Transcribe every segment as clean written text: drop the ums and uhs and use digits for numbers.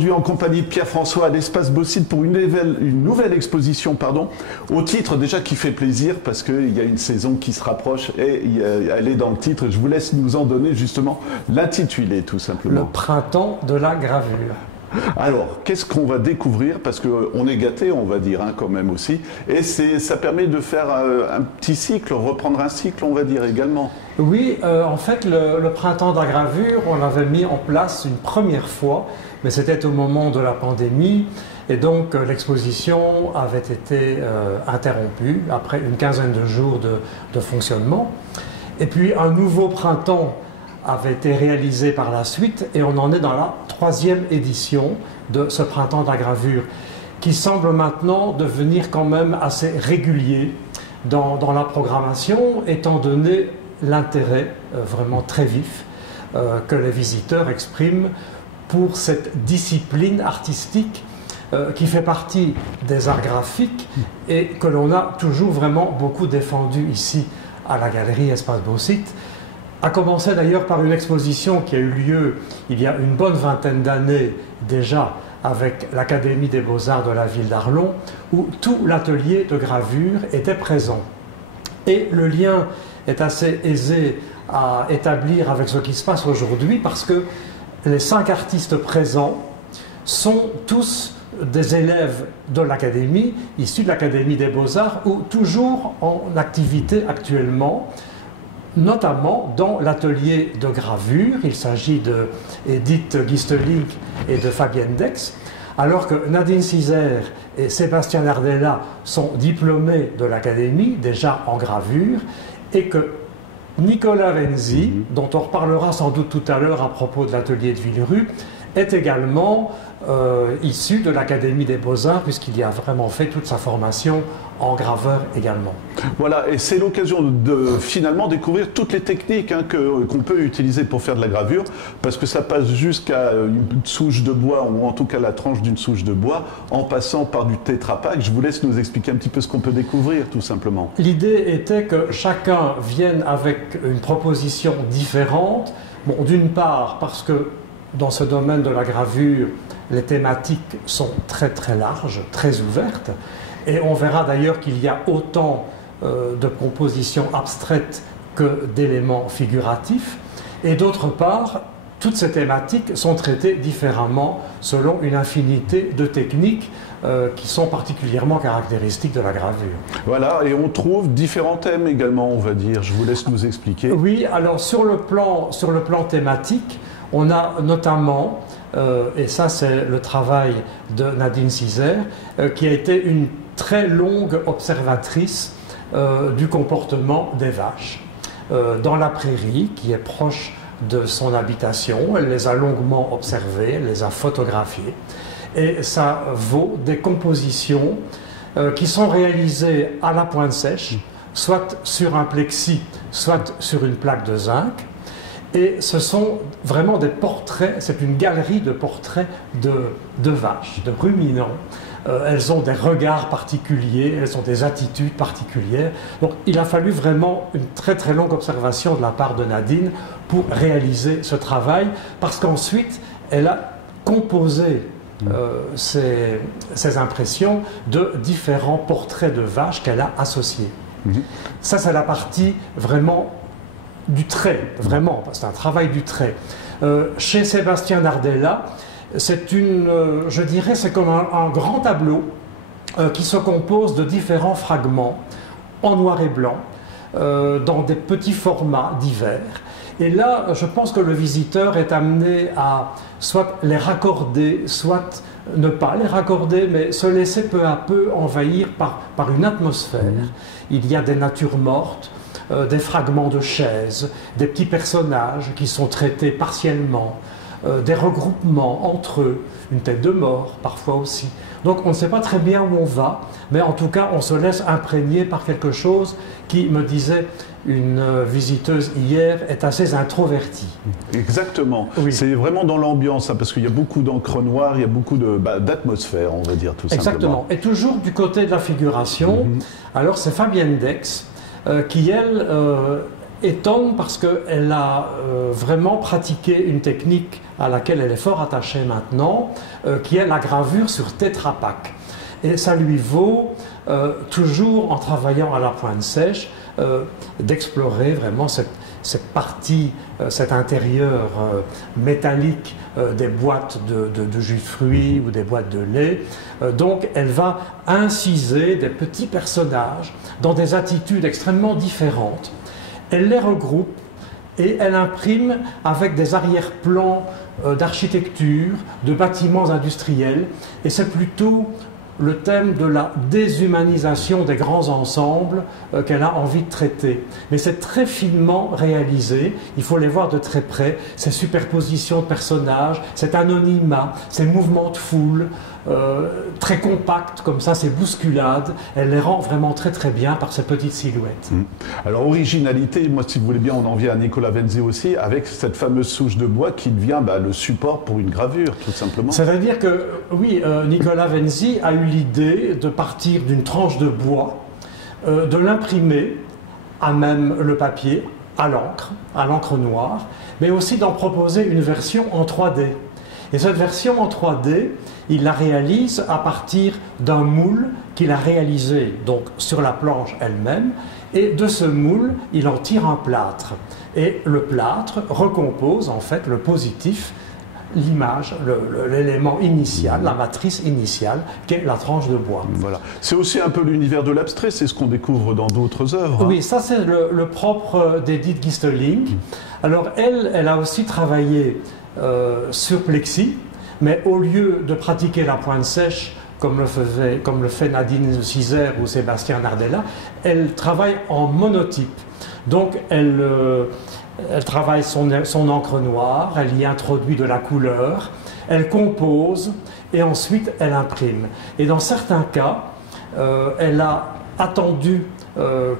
aujourd'hui en compagnie de Pierre-François à l'Espace Beausite pour une nouvelle exposition, au titre déjà qui fait plaisir parce qu'il y a une saison qui se rapproche et elle est dans le titre. Je vous laisse nous en donner justement l'intitulé tout simplement. Le printemps de la gravure. Alors, qu'est-ce qu'on va découvrir? Parce qu'on est gâté, on va dire, quand même aussi. Et ça permet de faire un petit cycle, reprendre un cycle, on va dire également. Oui, en fait, le printemps de la gravure, on l'avait mis en place une première fois, mais c'était au moment de la pandémie. Et donc, l'exposition avait été interrompue après une quinzaine de jours de fonctionnement. Et puis, un nouveau printemps avait été réalisé par la suite et on en est dans la 3e édition de ce printemps de la gravure qui semble maintenant devenir quand même assez régulier dans la programmation étant donné l'intérêt vraiment très vif que les visiteurs expriment pour cette discipline artistique qui fait partie des arts graphiques et que l'on a toujours vraiment beaucoup défendu ici à la galerie Espace Beausite. A commencé d'ailleurs par une exposition qui a eu lieu il y a une bonne vingtaine d'années déjà avec l'Académie des Beaux-Arts de la ville d'Arlon, où tout l'atelier de gravure était présent. Et le lien est assez aisé à établir avec ce qui se passe aujourd'hui parce que les 5 artistes présents sont tous des élèves de l'Académie, issus de l'Académie des Beaux-Arts, ou toujours en activité actuellement, notamment dans l'atelier de gravure. Il s'agit d'Edith Gisteling et de Fabienne Dex, alors que Nadine Cizer et Sébastien Nardella sont diplômés de l'Académie, déjà en gravure, et que Nicolas Venzi, dont on reparlera sans doute tout à l'heure à propos de l'atelier de Villerue, est également issu de l'Académie des Beaux-Arts, puisqu'il y a vraiment fait toute sa formation en graveur également. Voilà, et c'est l'occasion de finalement découvrir toutes les techniques qu'on peut utiliser pour faire de la gravure, parce que ça passe jusqu'à une souche de bois, ou en tout cas la tranche d'une souche de bois, en passant par du Tetra Pak. Je vous laisse nous expliquer un petit peu ce qu'on peut découvrir, tout simplement. L'idée était que chacun vienne avec une proposition différente. Bon, d'une part, parce que dans ce domaine de la gravure, les thématiques sont très très larges, très ouvertes. Et on verra d'ailleurs qu'il y a autant de compositions abstraites que d'éléments figuratifs. Et d'autre part, toutes ces thématiques sont traitées différemment selon une infinité de techniques qui sont particulièrement caractéristiques de la gravure. Voilà, et on trouve différents thèmes également, on va dire. Je vous laisse nous expliquer. Oui, alors sur le plan thématique, on a notamment, et ça c'est le travail de Nadine Cizer, qui a été une très longue observatrice du comportement des vaches dans la prairie qui est proche de son habitation. Elle les a longuement observées, elle les a photographiées et ça vaut des compositions qui sont réalisées à la pointe sèche, soit sur un plexi, soit sur une plaque de zinc. Et ce sont vraiment des portraits, c'est une galerie de portraits de vaches, de ruminants. Elles ont des regards particuliers, elles ont des attitudes particulières. Donc il a fallu vraiment une très très longue observation de la part de Nadine pour réaliser ce travail, parce qu'ensuite elle a composé ces impressions de différents portraits de vaches qu'elle a associés. Ça c'est la partie vraiment du trait, vraiment, c'est un travail du trait. Chez Sébastien Nardella, c'est je dirais, c'est comme un grand tableau qui se compose de différents fragments en noir et blanc, dans des petits formats divers. Et là, je pense que le visiteur est amené à soit les raccorder, soit ne pas les raccorder, mais se laisser peu à peu envahir par une atmosphère. Il y a des natures mortes, des fragments de chaises, des petits personnages qui sont traités partiellement, des regroupements entre eux, une tête de mort parfois aussi. Donc on ne sait pas très bien où on va, mais en tout cas on se laisse imprégner par quelque chose qui, me disait une visiteuse hier, est assez introvertie. Exactement, oui. C'est vraiment dans l'ambiance, parce qu'il y a beaucoup d'encre noire, il y a beaucoup d'atmosphère, on va dire tout simplement. Exactement, et toujours du côté de la figuration, alors c'est Fabienne Dex, qui elle étonne parce qu'elle a vraiment pratiqué une technique à laquelle elle est fort attachée maintenant, qui est la gravure sur Tetra Pak. Et ça lui vaut, toujours en travaillant à la pointe sèche, d'explorer vraiment cette partie, cet intérieur métallique des boîtes de jus de fruits ou des boîtes de lait. Donc elle va inciser des petits personnages dans des attitudes extrêmement différentes. Elle les regroupe et elle imprime avec des arrière-plans d'architecture, de bâtiments industriels, et c'est plutôt le thème de la déshumanisation des grands ensembles qu'elle a envie de traiter. Mais c'est très finement réalisé, il faut les voir de très près, ces superpositions de personnages, cet anonymat, ces mouvements de foule, très compacts comme ça, ces bousculades, elle les rend vraiment très très bien par ces petites silhouettes. Alors originalité, moi si vous voulez bien on en vient à Nicola Venzi aussi, avec cette fameuse souche de bois qui devient le support pour une gravure tout simplement. Ça veut dire que oui, Nicola Venzi a eu l'idée de partir d'une tranche de bois, de l'imprimer à même le papier, à l'encre noire, mais aussi d'en proposer une version en 3D. Et cette version en 3D, il la réalise à partir d'un moule qu'il a réalisé donc sur la planche elle-même, et de ce moule, il en tire un plâtre. Et le plâtre recompose en fait le positif, l'image, l'élément initial, la matrice initiale, qui est la tranche de bois. Voilà. C'est aussi un peu l'univers de l'abstrait, c'est ce qu'on découvre dans d'autres œuvres. Oui, ça c'est le propre d'Edith Gisteling. Alors elle a aussi travaillé sur plexi, mais au lieu de pratiquer la pointe sèche comme le fait Nadine Cizer ou Sébastien Nardella, elle travaille en monotype. Donc elle travaille son encre noire, elle y introduit de la couleur, elle compose et ensuite elle imprime. Et dans certains cas, elle a attendu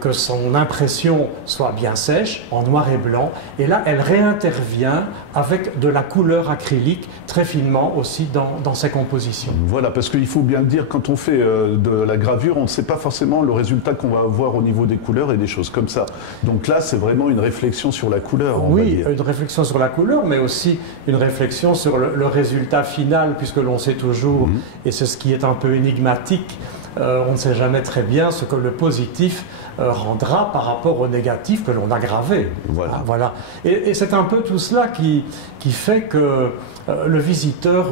que son impression soit bien sèche, en noir et blanc, et là elle réintervient avec de la couleur acrylique très finement aussi dans ses compositions. Voilà, parce qu'il faut bien le dire, quand on fait de la gravure, on ne sait pas forcément le résultat qu'on va avoir au niveau des couleurs et des choses comme ça. Donc là, c'est vraiment une réflexion sur la couleur. Oui, une réflexion sur la couleur, mais aussi une réflexion sur le résultat final, puisque l'on sait toujours, et c'est ce qui est un peu énigmatique, on ne sait jamais très bien ce que le positif rendra par rapport au négatif que l'on a gravé. Voilà. Voilà. Et c'est un peu tout cela qui fait que le visiteur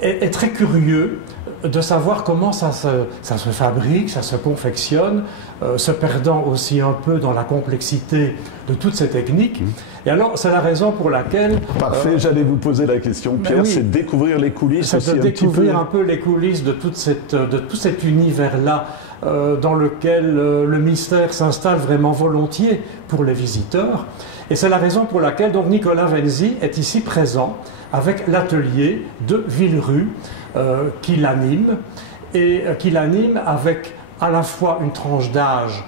est très curieux de savoir comment ça se fabrique, ça se confectionne, se perdant aussi un peu dans la complexité de toutes ces techniques. Et alors, c'est la raison pour laquelle... Parfait, j'allais vous poser la question, Pierre, oui, c'est découvrir les coulisses. C'est de découvrir un peu les coulisses de tout cet univers-là dans lequel le mystère s'installe vraiment volontiers pour les visiteurs. Et c'est la raison pour laquelle donc, Nicola Venzi est ici présent avec l'atelier de Villerue qui l'anime, et qui l'anime avec à la fois une tranche d'âge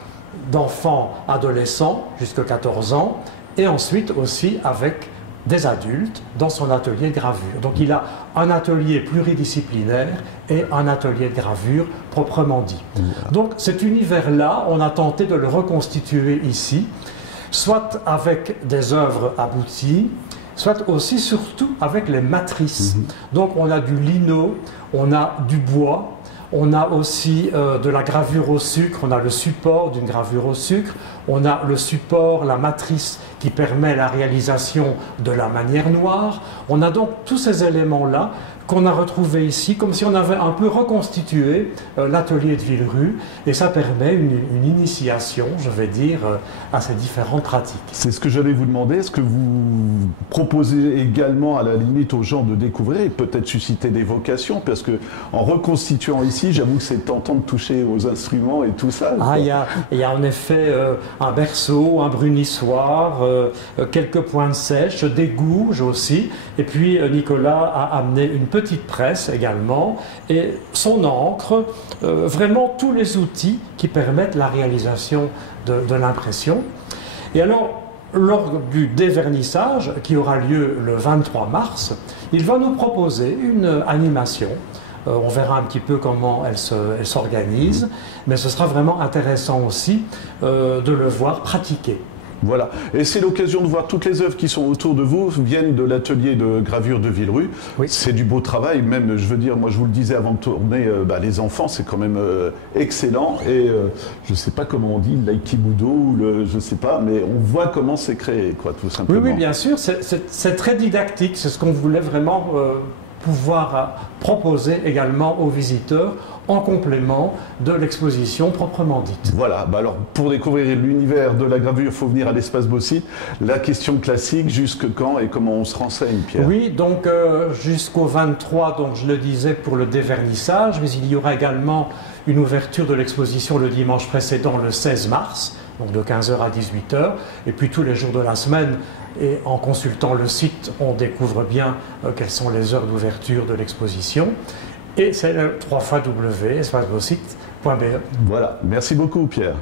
d'enfants adolescents jusqu'à 14 ans, et ensuite aussi avec des adultes dans son atelier de gravure. Donc il a un atelier pluridisciplinaire et un atelier de gravure proprement dit. Donc cet univers-là, on a tenté de le reconstituer ici, soit avec des œuvres abouties, soit aussi surtout avec les matrices. Donc on a du lino, on a du bois, on a aussi de la gravure au sucre, on a le support d'une gravure au sucre, on a le support, la matrice qui permet la réalisation de la manière noire. On a donc tous ces éléments-là qu'on a retrouvés ici, comme si on avait un peu reconstitué l'atelier de Villerue, et ça permet une initiation, je vais dire, à ces différentes pratiques. C'est ce que j'allais vous demander. Est-ce que vous proposez également à la limite aux gens de découvrir et peut-être susciter des vocations? Parce que en reconstituant ici, j'avoue que c'est tentant de toucher aux instruments et tout ça. Ah, il y a en effet un berceau, un brunissoir, quelques pointes sèches, des gouges aussi, et puis Nicolas a amené une petite presse également, et son encre, vraiment tous les outils qui permettent la réalisation de l'impression. Et alors, lors du dévernissage, qui aura lieu le 23 mars, il va nous proposer une animation. On verra un petit peu comment elle s'organise, mais ce sera vraiment intéressant aussi de le voir pratiquer. Voilà. Et c'est l'occasion de voir toutes les œuvres qui sont autour de vous, viennent de l'atelier de gravure de Villerue. Oui. C'est du beau travail, même, je veux dire, moi je vous le disais avant de tourner, les enfants, c'est quand même excellent. Et je ne sais pas comment on dit, l'aïkibudo, je ne sais pas, mais on voit comment c'est créé, quoi, tout simplement. Oui, oui, bien sûr, c'est très didactique, c'est ce qu'on voulait vraiment pouvoir proposer également aux visiteurs en complément de l'exposition proprement dite. Voilà, alors pour découvrir l'univers de la gravure, il faut venir à l'espace Baucis. La question classique, jusque quand et comment on se renseigne, Pierre? Oui, donc jusqu'au 23, donc je le disais, pour le dévernissage, mais il y aura également une ouverture de l'exposition le dimanche précédent, le 16 mars, donc de 15h à 18h, et puis tous les jours de la semaine. Et en consultant le site, on découvre bien quelles sont les heures d'ouverture de l'exposition. Et c'est www.espacebaucis.be. Voilà, merci beaucoup Pierre.